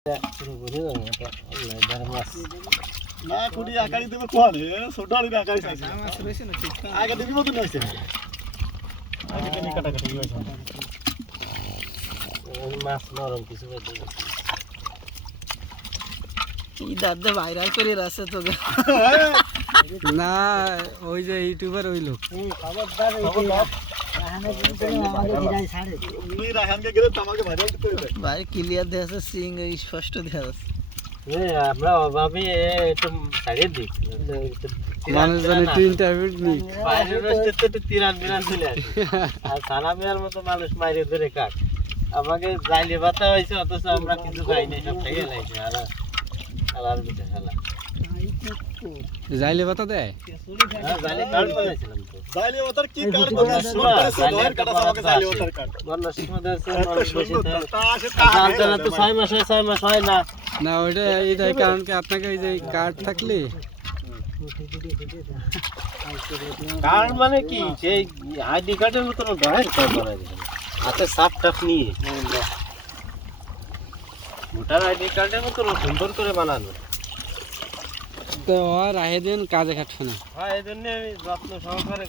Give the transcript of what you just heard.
না কুড়ি আকারি দেবে কোয়ালে ছোট আড়ি আকারি চাইছে মাছ রইছে না ঠিক আগে দিবি মতন হইছে আগে তো নি কাটা কাটা হইছে মাছ নরম কিছু বেঁধে কি দাদা ভাইরাল করে রাখছে তো না ওই যে ইউটিউবার ওই লোক খবরদার রাহানে কিন্তু আমাকে ভিড়াই ছাড়ে উনি রাহানকে গেলে তোমাকে ভাইরাল করে দেয় ভাই ক্লিয়ার দেখা যাচ্ছে সিং স্পষ্ট দেখা যাচ্ছে আমরা অভাবে একটু ছাড়িয়ে দিই মানুষজনের একটু ইন্টারভিউ নি বাইরের রাস্তায় তো একটু তিরান বিরান চলে আসে আর সালামিয়ার মতো মানুষ মাইরে ধরে কাট আমাকে জাইলে বাতা হয়েছে অথচ আমরা কিছু খাই নাই সব খেয়ে লাইছে আর বিটা খেলা যাইলে বাতা দেয় জাইলে কার্ড বানাইছিলাম তো জাইলে ওটার কি কার্ড বানাইছে জাইলে কাটা আমাকে জাইলে ওটার কার্ড বন্যার সময় দেশে মানুষ বেশি জানতে না তো 6 মাস হয় না না ওইটা এইটাই কারণ কি আপনাকে এই যে কার্ড থাকলে কার্ড মানে কি সেই আইডি কার্ডের মতো গায়ের কার্ড বানাই দিবেন হাতে সাপ টাপ নিয়ে ভোটার আইডি কার্ডের মতো সুন্দর করে বানানো তো আর আহে দিন কাজে খাটছে না হ্যাঁ এই জন্য আমি যত্ন সহকারে